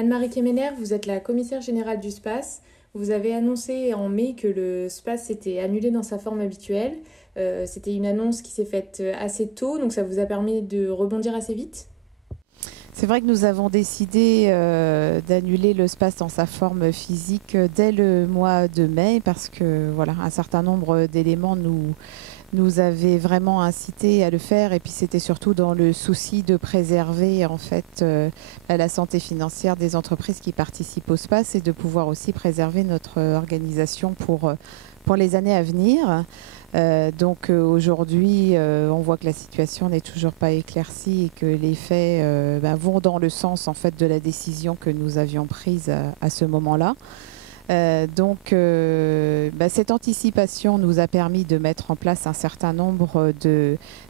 Anne-Marie Kemener, vous êtes la commissaire générale du SPACE. Vous avez annoncé en mai que le SPACE s'était annulé dans sa forme habituelle. C'était une annonce qui s'est faite assez tôt, donc ça vous a permis de rebondir assez vite? C'est vrai que nous avons décidé d'annuler le SPACE dans sa forme physique dès le mois de mai parce que voilà, un certain nombre d'éléments nous avaient vraiment incité à le faire, et puis c'était surtout dans le souci de préserver en fait la santé financière des entreprises qui participent au SPACE et de pouvoir aussi préserver notre organisation pour les années à venir. Donc aujourd'hui, on voit que la situation n'est toujours pas éclaircie et que les faits vont dans le sens en fait de la décision que nous avions prise à ce moment-là. Cette anticipation nous a permis de mettre en place un certain nombre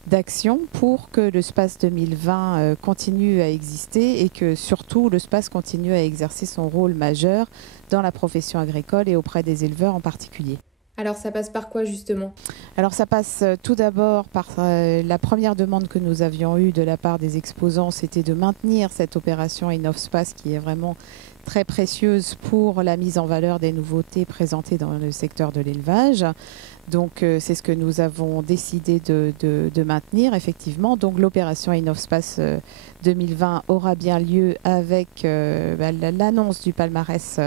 d'actions pour que le SPACE 2020 continue à exister et que surtout le SPACE continue à exercer son rôle majeur dans la profession agricole et auprès des éleveurs en particulier. Alors ça passe par quoi justement? Alors ça passe tout d'abord par la première demande que nous avions eue de la part des exposants, c'était de maintenir cette opération InnovSpace qui est vraiment très précieuse pour la mise en valeur des nouveautés présentées dans le secteur de l'élevage. Donc c'est ce que nous avons décidé de maintenir effectivement. Donc l'opération InnovSpace 2020 aura bien lieu avec l'annonce du palmarès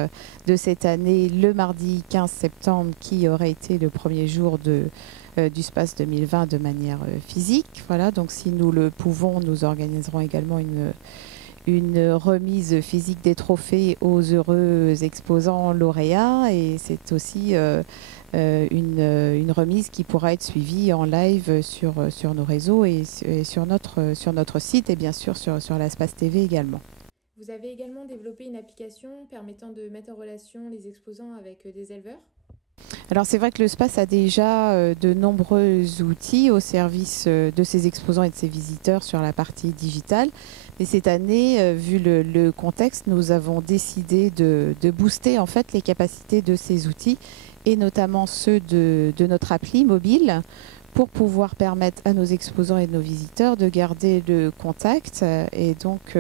de cette année le mardi 15 septembre qui aurait été le premier jour du SPACE 2020 de manière physique. Voilà, donc si nous le pouvons, nous organiserons également une remise physique des trophées aux heureux exposants lauréats, et c'est aussi une remise qui pourra être suivie en live sur nos réseaux et sur notre site, et bien sûr sur la SPACE TV également. Vous avez également développé une application permettant de mettre en relation les exposants avec des éleveurs? Alors c'est vrai que le SPACE a déjà de nombreux outils au service de ses exposants et de ses visiteurs sur la partie digitale. Et cette année, vu le contexte, nous avons décidé de booster en fait les capacités de ces outils, et notamment ceux de notre appli mobile, pour pouvoir permettre à nos exposants et nos visiteurs de garder le contact. Et donc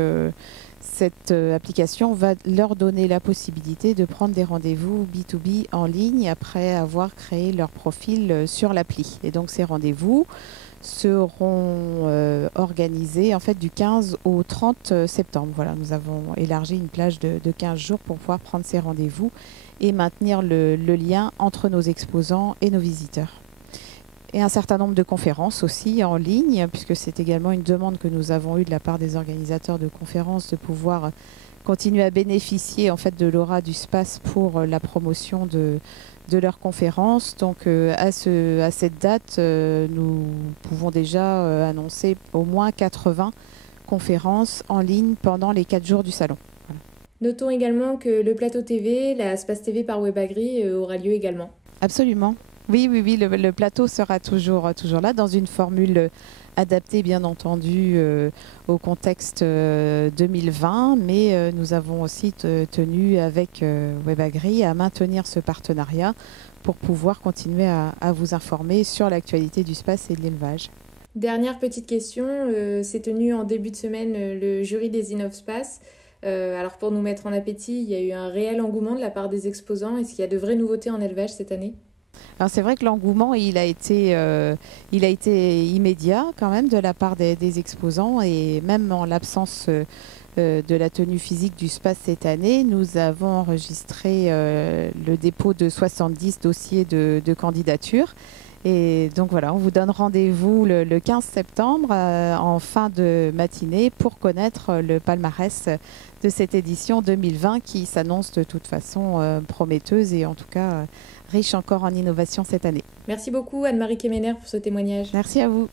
cette application va leur donner la possibilité de prendre des rendez-vous B2B en ligne après avoir créé leur profil sur l'appli. Et donc ces rendez-vous seront organisés en fait du 15 au 30 septembre. Voilà, nous avons élargi une plage de 15 jours pour pouvoir prendre ces rendez-vous et maintenir le lien entre nos exposants et nos visiteurs. Et un certain nombre de conférences aussi en ligne, puisque c'est également une demande que nous avons eue de la part des organisateurs de conférences de pouvoir continuer à bénéficier en fait de l'aura du SPACE pour la promotion de leurs conférences. Donc à cette date, nous pouvons déjà annoncer au moins 80 conférences en ligne pendant les 4 jours du salon. Voilà. Notons également que le plateau TV, la SPACE TV par WebAgri, aura lieu également. Absolument. Oui, le plateau sera toujours là dans une formule adaptée bien entendu au contexte 2020, mais nous avons aussi tenu avec WebAgri à maintenir ce partenariat pour pouvoir continuer à vous informer sur l'actualité du SPACE et de l'élevage. Dernière petite question, s'est tenu en début de semaine le jury des InnovSpace. Alors pour nous mettre en appétit, il y a eu un réel engouement de la part des exposants. Est-ce qu'il y a de vraies nouveautés en élevage cette année? Alors c'est vrai que l'engouement il a été immédiat quand même de la part des exposants, et même en l'absence de la tenue physique du SPACE cette année, nous avons enregistré le dépôt de 70 dossiers de candidature. Et donc voilà, on vous donne rendez-vous le 15 septembre en fin de matinée pour connaître le palmarès de cette édition 2020 qui s'annonce de toute façon prometteuse et en tout cas riche encore en innovation cette année. Merci beaucoup Anne-Marie Kemener pour ce témoignage. Merci à vous.